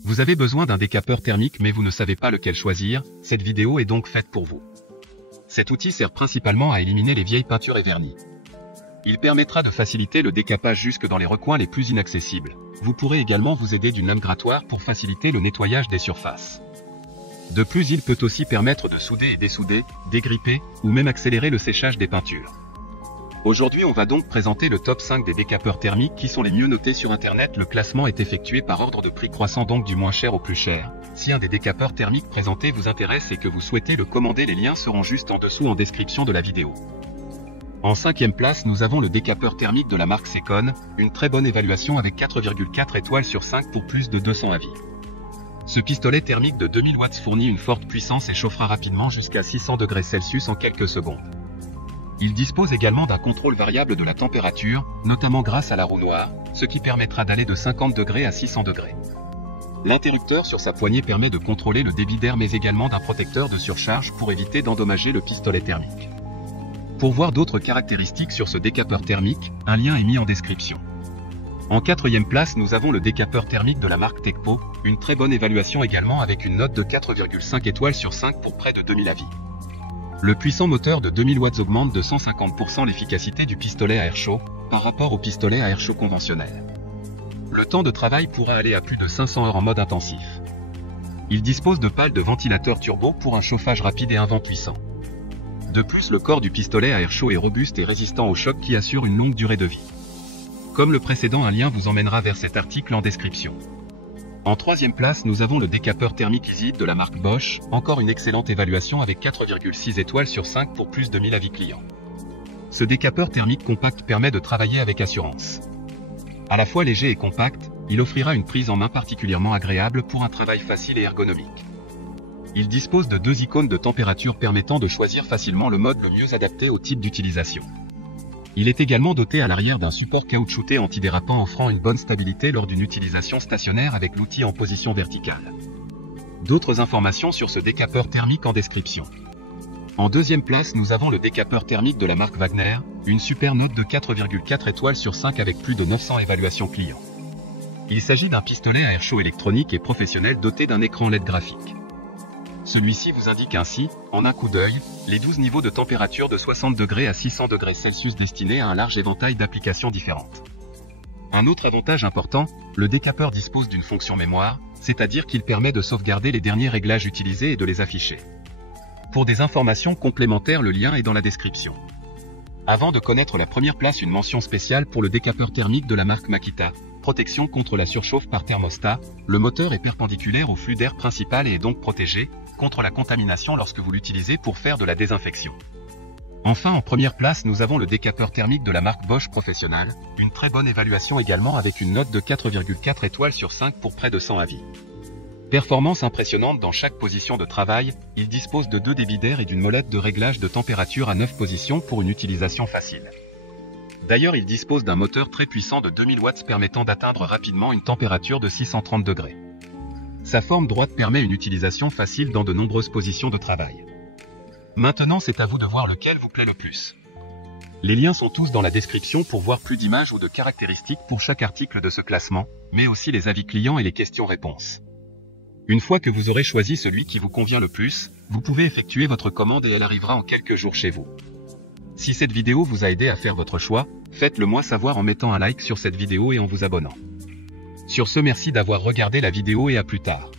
Vous avez besoin d'un décapeur thermique mais vous ne savez pas lequel choisir, cette vidéo est donc faite pour vous. Cet outil sert principalement à éliminer les vieilles peintures et vernis. Il permettra de faciliter le décapage jusque dans les recoins les plus inaccessibles. Vous pourrez également vous aider d'une lame grattoir pour faciliter le nettoyage des surfaces. De plus, il peut aussi permettre de souder et dessouder, dégripper, ou même accélérer le séchage des peintures. Aujourd'hui, on va donc présenter le top 5 des décapeurs thermiques qui sont les mieux notés sur Internet. Le classement est effectué par ordre de prix croissant, donc du moins cher au plus cher. Si un des décapeurs thermiques présentés vous intéresse et que vous souhaitez le commander, les liens seront juste en dessous en description de la vidéo. En 5e place, nous avons le décapeur thermique de la marque Secon, une très bonne évaluation avec 4,4 étoiles sur 5 pour plus de 200 avis. Ce pistolet thermique de 2000 watts fournit une forte puissance et chauffera rapidement jusqu'à 600 degrés Celsius en quelques secondes. Il dispose également d'un contrôle variable de la température, notamment grâce à la roue noire, ce qui permettra d'aller de 50 degrés à 600 degrés. L'interrupteur sur sa poignée permet de contrôler le débit d'air mais également d'un protecteur de surcharge pour éviter d'endommager le pistolet thermique. Pour voir d'autres caractéristiques sur ce décapeur thermique, un lien est mis en description. En 4e place, nous avons le décapeur thermique de la marque Tekpo, une très bonne évaluation également avec une note de 4,5 étoiles sur 5 pour près de 2000 avis. Le puissant moteur de 2000 watts augmente de 150% l'efficacité du pistolet à air chaud par rapport au pistolet à air chaud conventionnel. Le temps de travail pourra aller à plus de 500 heures en mode intensif. Il dispose de pales de ventilateur turbo pour un chauffage rapide et un vent puissant. De plus, le corps du pistolet à air chaud est robuste et résistant au choc qui assure une longue durée de vie. Comme le précédent, un lien vous emmènera vers cet article en description. En 3e place, nous avons le décapeur thermique Easy de la marque Bosch, encore une excellente évaluation avec 4,6 étoiles sur 5 pour plus de 1000 avis clients. Ce décapeur thermique compact permet de travailler avec assurance. À la fois léger et compact, il offrira une prise en main particulièrement agréable pour un travail facile et ergonomique. Il dispose de 2 icônes de température permettant de choisir facilement le mode le mieux adapté au type d'utilisation. Il est également doté à l'arrière d'un support caoutchouté antidérapant offrant une bonne stabilité lors d'une utilisation stationnaire avec l'outil en position verticale. D'autres informations sur ce décapeur thermique en description. En 2e place, nous avons le décapeur thermique de la marque Wagner, une super note de 4,4 étoiles sur 5 avec plus de 900 évaluations clients. Il s'agit d'un pistolet à air chaud électronique et professionnel doté d'un écran LED graphique. Celui-ci vous indique ainsi, en un coup d'œil, les 12 niveaux de température de 60 degrés à 600 degrés Celsius destinés à un large éventail d'applications différentes. Un autre avantage important, le décapeur dispose d'une fonction mémoire, c'est-à-dire qu'il permet de sauvegarder les derniers réglages utilisés et de les afficher. Pour des informations complémentaires, le lien est dans la description. Avant de connaître la première place, une mention spéciale pour le décapeur thermique de la marque Makita. Protection contre la surchauffe par thermostat, le moteur est perpendiculaire au flux d'air principal et est donc protégé contre la contamination lorsque vous l'utilisez pour faire de la désinfection. Enfin, en première place, nous avons le décapeur thermique de la marque Bosch Professional, une très bonne évaluation également avec une note de 4,4 étoiles sur 5 pour près de 100 avis. Performance impressionnante dans chaque position de travail, il dispose de 2 débits d'air et d'une molette de réglage de température à 9 positions pour une utilisation facile. D'ailleurs, il dispose d'un moteur très puissant de 2000 watts permettant d'atteindre rapidement une température de 630 degrés. Sa forme droite permet une utilisation facile dans de nombreuses positions de travail. Maintenant, c'est à vous de voir lequel vous plaît le plus. Les liens sont tous dans la description pour voir plus d'images ou de caractéristiques pour chaque article de ce classement, mais aussi les avis clients et les questions-réponses. Une fois que vous aurez choisi celui qui vous convient le plus, vous pouvez effectuer votre commande et elle arrivera en quelques jours chez vous. Si cette vidéo vous a aidé à faire votre choix, faites-le moi savoir en mettant un like sur cette vidéo et en vous abonnant. Sur ce, merci d'avoir regardé la vidéo et à plus tard.